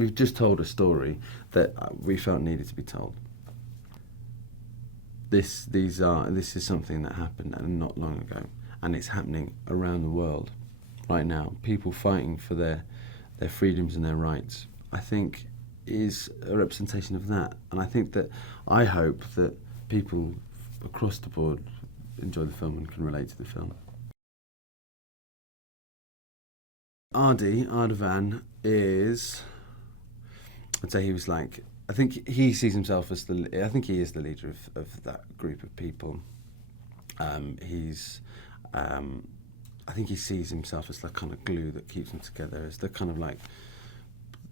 we've just told a story that we felt needed to be told. This is something that happened not long ago, and it's happening around the world right now. People fighting for their freedoms and their rights, I think, is a representation of that. And I hope that people across the board enjoy the film and can relate to the film. Ardavan is, I'd say he was like, I think he sees himself as I think he is the leader of that group of people. I think he sees himself as the kind of glue that keeps them together, as the kind of like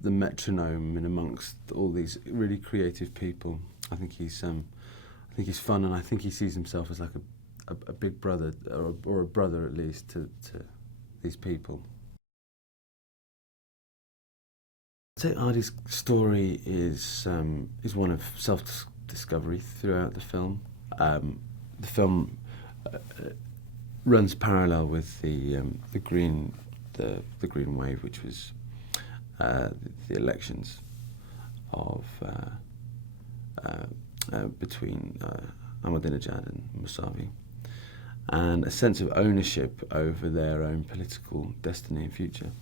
the metronome in amongst all these really creative people. I think he's fun, and I think he sees himself as like a big brother, or a brother at least, to these people. I'd say Ardi's story is one of self-discovery throughout the film. The film runs parallel with the green wave, which was the elections of between Ahmadinejad and Musavi, and a sense of ownership over their own political destiny and future.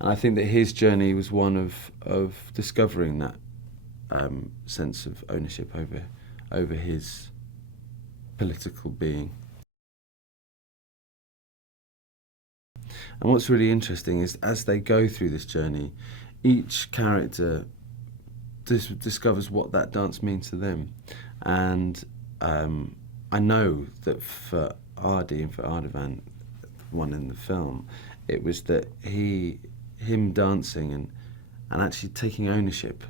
And I think that his journey was one of discovering that sense of ownership over his political being. And what's really interesting is, as they go through this journey, each character discovers what that dance means to them. And I know that for Ardi and for Ardavan, one in the film, it was that him dancing and actually taking ownership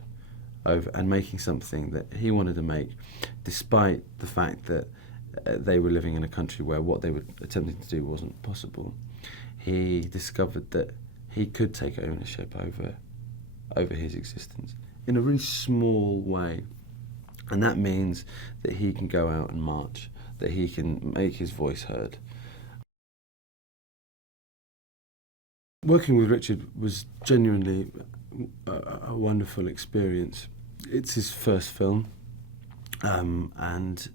over and making something that he wanted to make, despite the fact that they were living in a country where what they were attempting to do wasn't possible. He discovered that he could take ownership over his existence in a really small way. And that means that he can go out and march, that he can make his voice heard. Working with Richard was genuinely a wonderful experience. It's his first film, and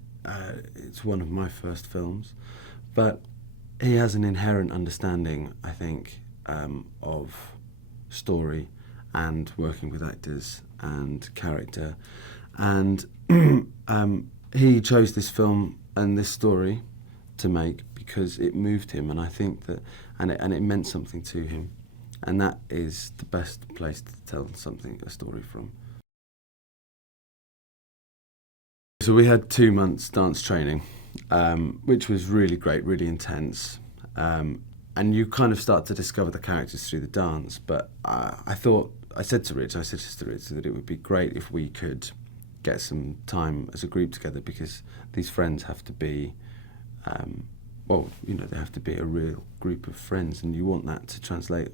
it's one of my first films, but he has an inherent understanding, I think, of story and working with actors and character. And he chose this film and this story to make because it moved him, and I think that, and it meant something to him, and that is the best place to tell a story from. So we had 2 months dance training, which was really great, really intense, and you kind of start to discover the characters through the dance. But I said to Rich that it would be great if we could get some time as a group together, because these friends have to be, they have to be a real group of friends, and you want that to translate,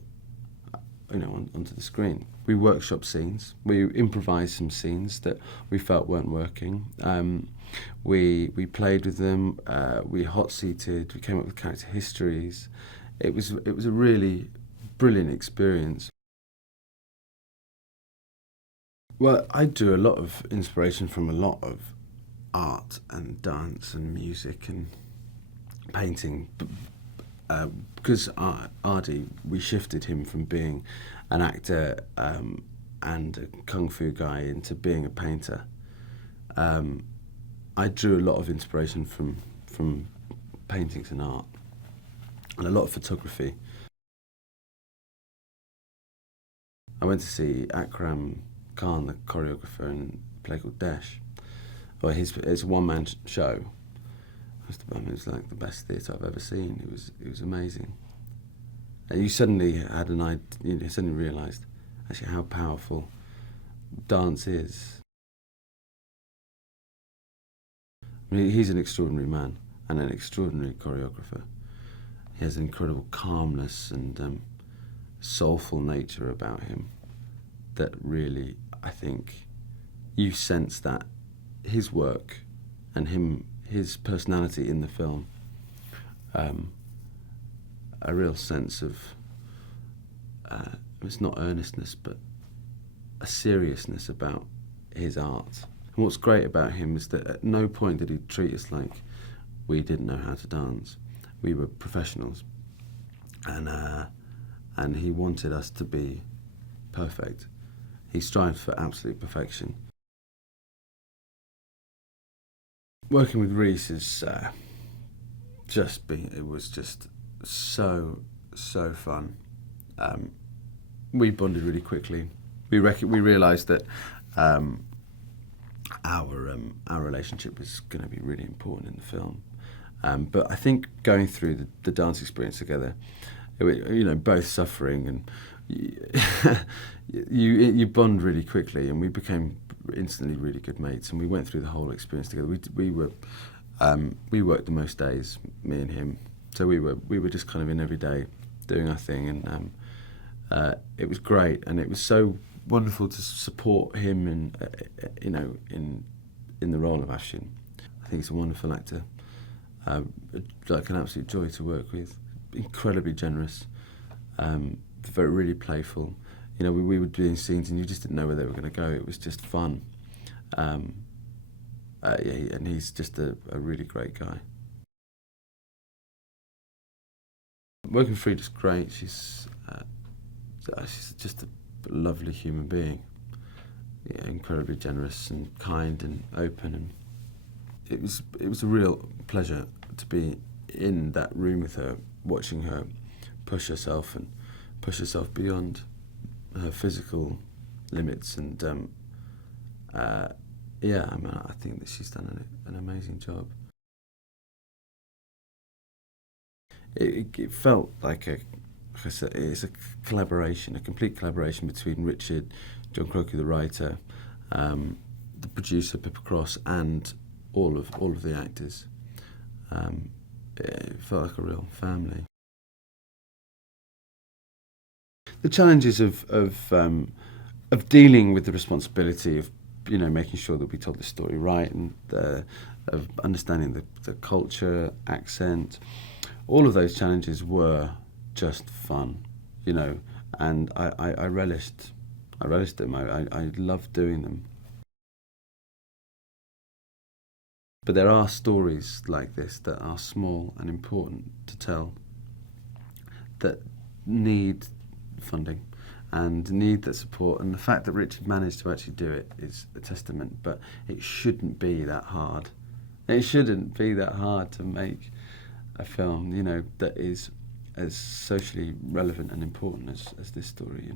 onto the screen. We workshop scenes. We improvised some scenes that we felt weren't working. We played with them. We hot seated. We came up with character histories. It was a really brilliant experience. Well, I drew a lot of inspiration from a lot of art and dance and music and painting. Because Ardi, we shifted him from being an actor and a kung fu guy into being a painter. I drew a lot of inspiration from paintings and art, and a lot of photography. I went to see Akram Khan, the choreographer, in a play called Desh. Well, it's a one-man show. It was like the best theatre I've ever seen. It was amazing. And you suddenly had an idea. You suddenly realised actually how powerful dance is. I mean, he's an extraordinary man and an extraordinary choreographer. He has an incredible calmness and soulful nature about him that really, I think, you sense that his work and his personality in the film, a real sense of, it's not earnestness, but a seriousness about his art. And what's great about him is that at no point did he treat us like we didn't know how to dance. We were professionals, and he wanted us to be perfect. He strived for absolute perfection. Working with Reece is it was just so fun. We bonded really quickly. We realised that our relationship was going to be really important in the film. But I think going through the dance experience together, both suffering, and you bond really quickly, and we became instantly really good mates, and we went through the whole experience together. We worked the most days, me and him, so we were just kind of in every day doing our thing, and it was great, and it was so wonderful to support him in the role of Afshin. I think he's a wonderful actor, like an absolute joy to work with, incredibly generous, really playful. We were doing scenes and you just didn't know where they were going to go. It was just fun. And he's just a really great guy. Working with Freida's great. She's just a lovely human being. Incredibly generous and kind and open, and it was a real pleasure to be in that room with her, watching her push herself beyond her physical limits, and I think that she's done an amazing job. It felt like it's a collaboration, a complete collaboration between Richard, John Croker, the writer, the producer Pippa Cross, and all of the actors. It felt like a real family. The challenges of dealing with the responsibility of making sure that we told the story right, and of understanding the culture, accent, all of those challenges were just fun, and I relished them. I loved doing them. But there are stories like this that are small and important to tell, that need funding and need that support, and the fact that Richard managed to actually do it is a testament. But it shouldn't be that hard. It shouldn't be that hard to make a film, that is as socially relevant and important as this story,